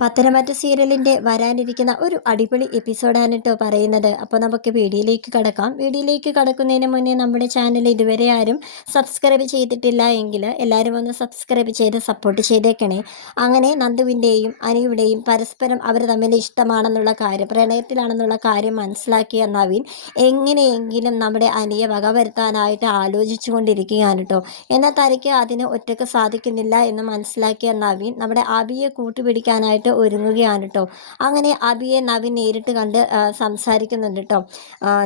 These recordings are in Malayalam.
പത്തനംതിട്ട സീരിയലിൻ്റെ വരാനിരിക്കുന്ന ഒരു അടിപൊളി എപ്പിസോഡാണ് കേട്ടോ പറയുന്നത്. അപ്പോൾ നമുക്ക് വീഡിയോയിലേക്ക് കടക്കാം. വീഡിയോയിലേക്ക് കടക്കുന്നതിന് മുന്നേ നമ്മുടെ ചാനൽ ഇതുവരെ ആരും സബ്സ്ക്രൈബ് ചെയ്തിട്ടില്ല എങ്കിൽ എല്ലാവരും ഒന്ന് സബ്സ്ക്രൈബ് ചെയ്ത് സപ്പോർട്ട് ചെയ്തേക്കണേ. അങ്ങനെ നന്ദുവിൻ്റെയും അനിയുടെയും പരസ്പരം അവർ തമ്മിൽ ഇഷ്ടമാണെന്നുള്ള കാര്യം, പ്രണയത്തിലാണെന്നുള്ള കാര്യം മനസ്സിലാക്കിയ നവീൻ എങ്ങനെയെങ്കിലും നമ്മുടെ അനിയെ വകവരുത്താനായിട്ട് ആലോചിച്ചു കൊണ്ടിരിക്കുകയാണ് കേട്ടോ. എന്നാൽ തനിക്ക് അതിന് ഒറ്റയ്ക്ക് സാധിക്കുന്നില്ല എന്ന് മനസ്സിലാക്കിയ നവീൻ നമ്മുടെ അബിയെ കൂട്ടുപിടിക്കാനായിട്ട് ഒരുങ്ങുകയാണ് കേട്ടോ. അങ്ങനെ അബിയെ നവീൻ നേരിട്ട് കണ്ട് സംസാരിക്കുന്നുണ്ട് കേട്ടോ.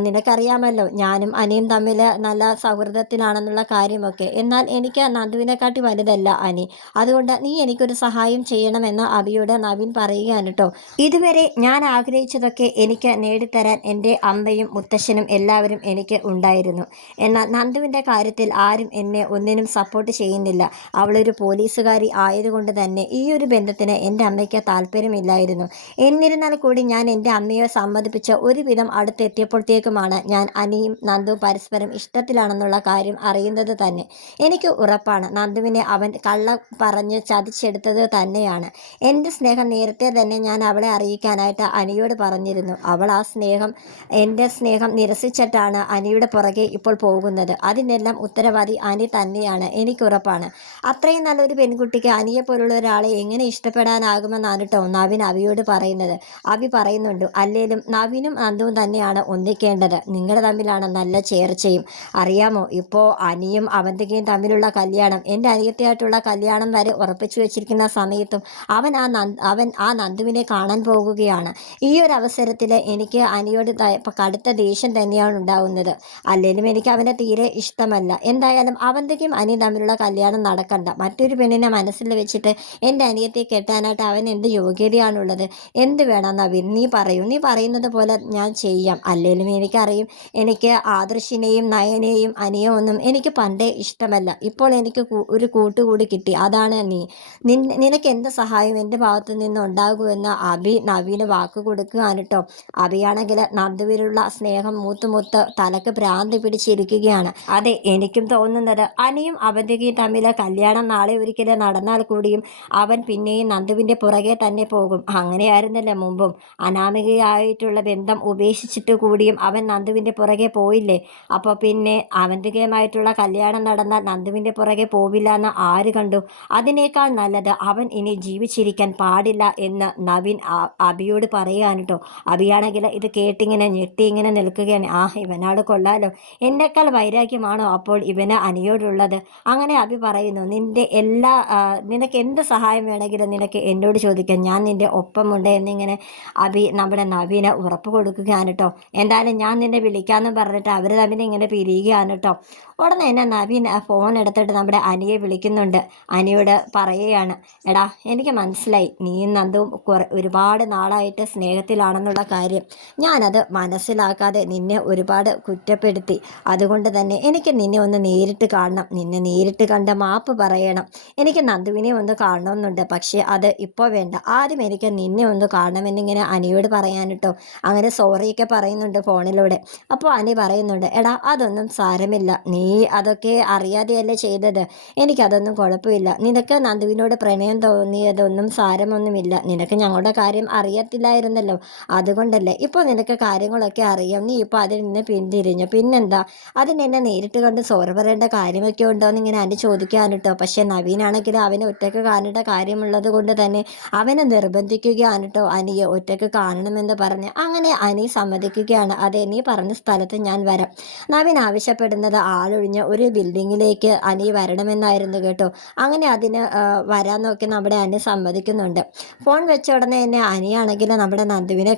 നിനക്കറിയാമല്ലോ ഞാനും അനിയും തമ്മിൽ നല്ല സൗഹൃദത്തിലാണെന്നുള്ള കാര്യമൊക്കെ. എന്നാൽ എനിക്ക് നന്ദുവിനെക്കാട്ടി വലുതല്ല അനി, അതുകൊണ്ട് നീ എനിക്കൊരു സഹായം ചെയ്യണമെന്ന് അബിയോട് നവീൻ പറയുകയാണ് കേട്ടോ. ഇതുവരെ ഞാൻ ആഗ്രഹിച്ചതൊക്കെ എനിക്ക് നേടിത്തരാൻ എൻ്റെ അമ്മയും മുത്തശ്ശനും എല്ലാവരും എനിക്ക് ഉണ്ടായിരുന്നു. എന്നാൽ നന്ദുവിൻ്റെ കാര്യത്തിൽ ആരും എന്നെ ഒന്നിനും സപ്പോർട്ട് ചെയ്യുന്നില്ല. അവളൊരു പോലീസുകാരി ആയതുകൊണ്ട് തന്നെ ഈ ഒരു ബന്ധത്തിന് എൻ്റെ അമ്മയ്ക്ക് താല്പര്യമില്ലായിരുന്നു. എന്നിരുന്നാൽ കൂടി ഞാൻ എൻ്റെ അമ്മയെ സമ്മതിപ്പിച്ച് ഒരുവിധം അടുത്തെത്തിയപ്പോഴത്തേക്കുമാണ് ഞാൻ അനിയും നന്ദുവും പരസ്പരം ഇഷ്ടത്തിലാണെന്നുള്ള കാര്യം അറിയുന്നത് തന്നെ. എനിക്ക് ഉറപ്പാണ് നന്ദുവിനെ അവൻ കള്ള പറഞ്ഞ് ചതിച്ചെടുത്തത് തന്നെയാണ്. എൻ്റെ സ്നേഹം നേരത്തെ തന്നെ ഞാൻ അവളെ അറിയിക്കാനായിട്ട് അനിയോട് പറഞ്ഞിരുന്നു. അവൾ എൻ്റെ സ്നേഹം നിരസിച്ചിട്ടാണ് അനിയുടെ പുറകെ ഇപ്പോൾ പോകുന്നത്. അതിനെല്ലാം ഉത്തരവാദി അനി തന്നെയാണ്, എനിക്കുറപ്പാണ്. അത്രയും നല്ലൊരു പെൺകുട്ടിക്ക് അനിയെപ്പോലുള്ള ഒരാളെ എങ്ങനെ ഇഷ്ടപ്പെടാനാകുമെന്നാണ് കേട്ടോ നവീൻ അവിയോട് പറയുന്നത്. അവി പറയുന്നുണ്ട്, അല്ലേലും നവീനും നന്ദുവും തന്നെയാണ് ഒന്നിക്കേണ്ടത്. നിങ്ങൾ തമ്മിലാണ് നല്ല ചേർച്ചയും. അറിയാമോ, ഇപ്പോൾ അനിയും അവന്തികയും തമ്മിലുള്ള കല്യാണം, എൻ്റെ അനിയത്തിയായിട്ടുള്ള കല്യാണം വരെ ഉറപ്പിച്ചു വെച്ചിരിക്കുന്ന സമയത്തും അവൻ ആ നന്ദുവിനെ കാണാൻ പോകുകയാണ്. ഈ ഒരു അവസരത്തിൽ എനിക്ക് അനിയോട് കടുത്ത ദേഷ്യം തന്നെയാണ് ഉണ്ടാവുന്നത്. അല്ലെങ്കിലും എനിക്ക് അവനെ തീരെ ഇഷ്ടമല്ല. എന്തായാലും അവന്തികയും അനിയും തമ്മിലുള്ള കല്യാണം നടക്കണ്ട. മറ്റൊരു പെണ്ണിനെ മനസ്സിൽ വെച്ചിട്ട് എൻ്റെ അനിയത്തെ കെട്ടാനായിട്ട് അവൻ എന്ത് യോഗ്യതയാണുള്ളത്? എന്ത് വേണം നവീൻ, നീ പറയൂ. നീ പറയുന്നത് പോലെ ഞാൻ ചെയ്യാം. അല്ലെങ്കിലും എനിക്കറിയും, എനിക്ക് ആദർശിനെയും നയനെയും അനിയൊന്നും എനിക്ക് പണ്ടേ ഇഷ്ടമല്ല. ഇപ്പോൾ എനിക്ക് ഒരു കൂട്ടുകൂടി കിട്ടി, അതാണ് നിനക്ക് എന്ത് സഹായം എൻ്റെ ഭാഗത്തു നിന്ന് ഉണ്ടാകുമെന്ന് അബി നവീന് വാക്ക് കൊടുക്കുകയാണ് കേട്ടോ. അബിയാണെങ്കിൽ നന്ദുവിലുള്ള സ്നേഹം മൂത്ത് തലക്ക് ഭ്രാന്തി പിടിച്ചിരിക്കുകയാണ്. അതെ, എനിക്കും തോന്നുന്നത് അനിയും അവന്തികയും തമ്മിൽ കല്യാണം നാളെ ഒരിക്കലും നടന്നാൽ കൂടിയും അവൻ പിന്നെയും നന്ദുവിൻ്റെ പുറകെ തന്നെ പോകും. അങ്ങനെയായിരുന്നല്ലോ മുമ്പും. അനാമികയായിട്ടുള്ള ബന്ധം ഉപേക്ഷിച്ചിട്ട് കൂടിയും അവൻ നന്ദുവിൻ്റെ പുറകെ പോയില്ലേ? അപ്പോൾ പിന്നെ അവന്തികയുമായിട്ടുള്ള കല്യാണം നടന്നാൽ നന്ദുവിൻ്റെ പുറകെ പോവില്ല എന്ന് ആര് കണ്ടു? അതിനേക്കാൾ നല്ലത് അവൻ ഇനി ജീവിച്ചിരിക്കാൻ പാടില്ല എന്ന് നവീൻ അബിയോട് പറയുകയാണ് കേട്ടോ. അബിയാണെങ്കിൽ ഇത് കേട്ടിങ്ങനെ ഞെട്ടി ഇങ്ങനെ നിൽക്കുകയാണ്. ഇവനാട് കൊള്ളാലോ, എന്നേക്കാൾ വൈരാഗ്യമാണോ അപ്പോൾ ഇവന് അനിയോടുള്ളത്? അങ്ങനെ അബി പറയുന്നു, നിനക്ക് എന്ത് സഹായം വേണമെങ്കിലും നിനക്ക് എന്നോട് ചോദിക്കാം, ഞാൻ നിൻ്റെ ഒപ്പമുണ്ട് എന്നിങ്ങനെ അബി നമ്മുടെ നവീന് ഉറപ്പ് കൊടുക്കുകയാണ് കേട്ടോ. എന്തായാലും ഞാൻ നിന്നെ വിളിക്കാമെന്ന് പറഞ്ഞിട്ട് അവർ തമ്മിൽ ഇങ്ങനെ പിരിയുകയാണ് കേട്ടോ. ഉടനെ തന്നെ നവീൻ ഫോൺ എടുത്തിട്ട് നമ്മുടെ അനിയെ വിളിക്കുന്നുണ്ട്. അനിയോട് പറയുകയാണ്, എടാ എനിക്ക് മനസ്സിലായി നീ നന്ദും ഒരുപാട് നാളായിട്ട് സ്നേഹത്തിലാണെന്നുള്ള കാര്യം. ഞാനത് മനസ്സിലാക്കാതെ നിന്നെ ഒരുപാട് കുറ്റപ്പെടുത്തി. അതുകൊണ്ട് തന്നെ എനിക്ക് നിന്നെ ഒന്ന് നേരിട്ട് കാണണം. നിന്നെ നേരിട്ട് കണ്ട് മാപ്പ് പറയണം. എനിക്ക് നന്ദുവിനെ ഒന്ന് കാണണമെന്നുണ്ട്. പക്ഷേ അത് ഇപ്പോൾ വേണ്ട. ആദ്യം എനിക്ക് നിന്നെ ഒന്ന് കാണണമെന്നിങ്ങനെ അനിയോട് പറയാൻ കേട്ടോ. അങ്ങനെ സോറിയൊക്കെ പറയുന്നുണ്ട് ഫോണിലൂടെ. അപ്പോൾ അനി പറയുന്നുണ്ട്, എടാ അതൊന്നും സാരമില്ല, നീ അതൊക്കെ അറിയാതെയല്ലേ ചെയ്തത്. എനിക്കതൊന്നും കുഴപ്പമില്ല. നിനക്ക് നന്ദുവിനോട് പ്രണയം തോന്നിയതൊന്നും സാരമൊന്നുമില്ല. നിനക്ക് ഞങ്ങളുടെ കാര്യം അറിയത്തില്ലായിരുന്നല്ലോ, അതുകൊണ്ടല്ലേ. ഇപ്പോൾ നിനക്ക് കാര്യങ്ങളൊക്കെ അറിയാം. നീ ഇപ്പോൾ അതിൽ നിന്ന് പിന്തിരിഞ്ഞു. പിന്നെന്താ, അതിനെന്നെ നേരിട്ട് കണ്ട് സോറി പറയേണ്ട കാര്യമൊക്കെ ഉണ്ടോ എന്നിങ്ങനെ അനി ചോദിക്കാൻ കേട്ടോ. പക്ഷേ നവീനാണെങ്കിൽ അവനെ ഒറ്റയ്ക്ക് കാണേണ്ട കാര്യമുള്ളത് കൊണ്ട് തന്നെ അവനെ നിർബന്ധിക്കുകയാണ് കേട്ടോ. അനിയെ ഒറ്റയ്ക്ക് കാണണമെന്ന് പറഞ്ഞ്. അങ്ങനെ അനി സമ്മതിക്കുകയാണ്. അതെ, നീ പറഞ്ഞ സ്ഥലത്ത് ഞാൻ വരാം. നവീൻ ആവശ്യപ്പെടുന്നത് ആളൊഴിഞ്ഞ ഒരു ബിൽഡിങ്ങിലേക്ക് അനി വരണമെന്നായിരുന്നു കേട്ടോ. അങ്ങനെ അതിന് വരാമെന്നൊക്കെ നമ്മുടെ അനി സമ്മതിക്കുന്നുണ്ട്. ഫോൺ വെച്ച ഉടനെ തന്നെ അനിയാണെങ്കിൽ നമ്മുടെ നന്ദുവിനെ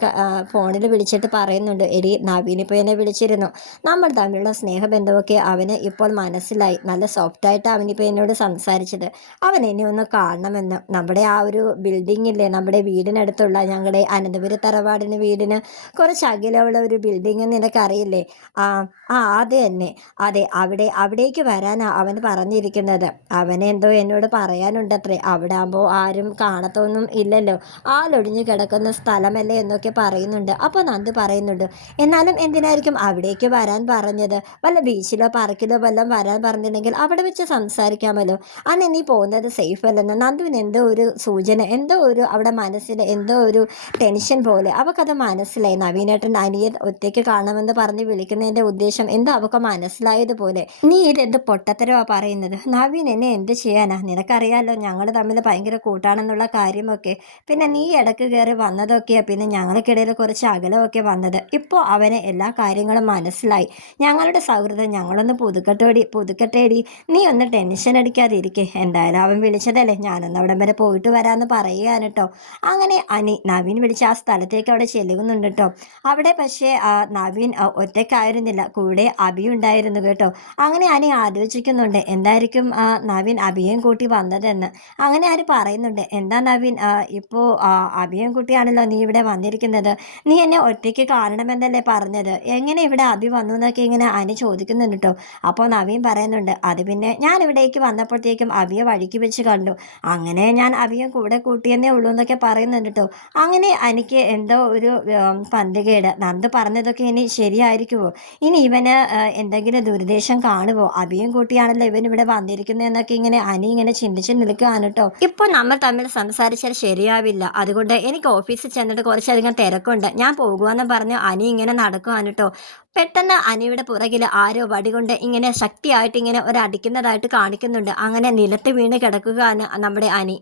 ഫോണിൽ വിളിച്ചിട്ട് പറയുന്നുണ്ട്, എടി നവീനിപ്പോൾ എന്നെ വിളിച്ചിരുന്നു. നമ്മൾ തമ്മിലുള്ള സ്നേഹബന്ധമൊക്കെ അവന് ഇപ്പോൾ മനസ്സിലായി. നല്ല സോഫ്റ്റായിട്ട് അവനിപ്പോൾ എന്നോട് സംസാരിച്ചത്. അവൻ എന്നെ ഒന്ന് കാണണമെന്ന്. നമ്മുടെ ആ ഒരു ബിൽഡിങ്ങില്ലേ, നമ്മുടെ വീടിനടുത്തുള്ള ഞങ്ങളുടെ അനന്തപുരി തറവാടിന് വീടിന് കുറച്ച് അകലെയുള്ള ഒരു ബിൽഡിങ് നിനക്കറിയില്ലേ? ആ അത് തന്നെ. അതെ, ആ അവിടേക്ക് വരാനാ അവൻ പറഞ്ഞിരിക്കുന്നത്. അവനെന്തോ എന്നോട് പറയാനുണ്ടത്രേ. അവിടെ ആകുമ്പോൾ ആരും കാണത്തൊന്നും ഇല്ലല്ലോ, ആളൊഴിഞ്ഞു കിടക്കുന്ന സ്ഥലമല്ലേ എന്നൊക്കെ പറയുന്നുണ്ട്. അപ്പോൾ നന്ദു പറയുന്നുണ്ട്, എന്നാലും എന്തിനായിരിക്കും അവിടേക്ക് വരാൻ പറഞ്ഞത്? വല്ല ബീച്ചിലോ പാർക്കിലോ വല്ലതും വരാൻ പറഞ്ഞിട്ടുണ്ടെങ്കിൽ അവിടെ വെച്ച് സംസാരിക്കാമല്ലോ. അന്ന് നീ പോകുന്നത് സേഫ് അല്ലെന്ന് നന്ദുവിന് എന്തോ ഒരു സൂചന, എന്തോ ഒരു അവിടെ മനസ്സിൽ എന്തോ ഒരു ടെൻഷൻ പോലെ അവൾക്കത് മനസ്സിലായി. നവീനേട്ടൻ അനിയെ ഒറ്റയ്ക്ക് കാണണമെന്ന് പറഞ്ഞ് വിളിക്കുന്നതിൻ്റെ ഉദ്ദേശം എന്തോ അവൾക്ക് മനസ്സിലായതുപോലെ. നീ ഇതെന്ത് പൊട്ടത്തരവാ പറയുന്നത്? നവീൻ എന്നെ എന്ത് ചെയ്യാനാ? നിനക്കറിയാലോ ഞങ്ങൾ തമ്മിൽ ഭയങ്കര കൂട്ടാണെന്നുള്ള കാര്യമൊക്കെ. പിന്നെ നീ ഇടയ്ക്ക് കയറി വന്നതൊക്കെയാ പിന്നെ ഞങ്ങൾക്കിടയിൽ കുറച്ച് അകലമൊക്കെ വന്നത്. ഇപ്പോൾ അവന് എല്ലാ കാര്യങ്ങളും മനസ്സിലായി. ഞങ്ങളുടെ സൗഹൃദം ഞങ്ങളൊന്ന് പുതുക്കട്ടേടി. നീ ഒന്ന് ടെൻഷൻ അടിക്കാതെ ഇരിക്കേ. എന്തായാലും അവൻ വിളിച്ചതല്ലേ, ഞാനൊന്ന് അവിടം വരെ പോയിട്ട് വരാമെന്ന് പറയുകയാണ് കേട്ടോ. അങ്ങനെ നവീൻ വിളിച്ച് ആ സ്ഥലത്തേക്ക് അവിടെ ചെല്ലുന്നുണ്ട് കേട്ടോ. അവിടെ പക്ഷേ നവീൻ ഒറ്റയ്ക്കായിരുന്നില്ല, കൂടെ അഭി ഉണ്ടായിരുന്നു കേട്ടോ. അങ്ങനെ ആലോചിക്കുന്നുണ്ട് എന്തായിരിക്കും നവീൻ അഭിയേയും കൂട്ടി വന്നതെന്ന്. അങ്ങനെ പറയുന്നുണ്ട്, എന്താ നവീൻ ഇപ്പോൾ അഭിയേയും കൂട്ടിയാണല്ലോ നീ ഇവിടെ വന്നിരിക്കുന്നത്. നീ എന്നെ ഒറ്റയ്ക്ക് കാണണമെന്നല്ലേ പറഞ്ഞത്? എങ്ങനെ ഇവിടെ അഭി വന്നു എന്നൊക്കെ ഇങ്ങനെ ചോദിക്കുന്നുണ്ട് കേട്ടോ. അപ്പോൾ നവീൻ പറയുന്നുണ്ട്, അത് പിന്നെ ഞാൻ ഇവിടേക്ക് വന്നപ്പോഴത്തേക്കും അഭിയെ വഴിക്ക് വെച്ച് കണ്ടു, അങ്ങനെ ഞാൻ അഭിയെ കൂടെ കൂട്ടിയെന്നേ ഉള്ളൂ എന്നൊക്കെ പറയുന്നുണ്ട് കേട്ടോ. അങ്ങനെ എനിക്ക് എന്തോ ഒരു പന്തികേട്. നന്ദു പറഞ്ഞതൊക്കെ ഇനി ശരിയായിരിക്കുമോ? ഇനി ഇവന് എന്തെങ്കിലും ദുരുദ്ദേശം കാണുമോ? അഭിയും കൂട്ടിയാണല്ലോ ഇവൻ ഇവിടെ വന്നിരിക്കുന്നതെന്നൊക്കെ ഇങ്ങനെ ചിന്തിച്ച് നിൽക്കുകയാണ് കേട്ടോ. ഇപ്പോൾ നമ്മൾ തമ്മിൽ സംസാരിച്ചാൽ ശരിയാവില്ല, അതുകൊണ്ട് എനിക്ക് ഓഫീസിൽ ചെന്നിട്ട് കുറച്ചധികം തിരക്കുണ്ട്, ഞാൻ പോകുവാന്ന് പറഞ്ഞ് ഇങ്ങനെ നടക്കുവാണ് കേട്ടോ. പെട്ടെന്ന് അനിയുടെ പുറകിൽ ആരോ വടികൊണ്ട് ഇങ്ങനെ ശക്തിയായിട്ട് ഇങ്ങനെ ഒരടിക്കുന്നതായിട്ട് കാണിക്കുന്നുണ്ട്. അങ്ങനെ നിലത്ത് വീണ് കിടക്കുകയാണ് നമ്മുടെ അനി.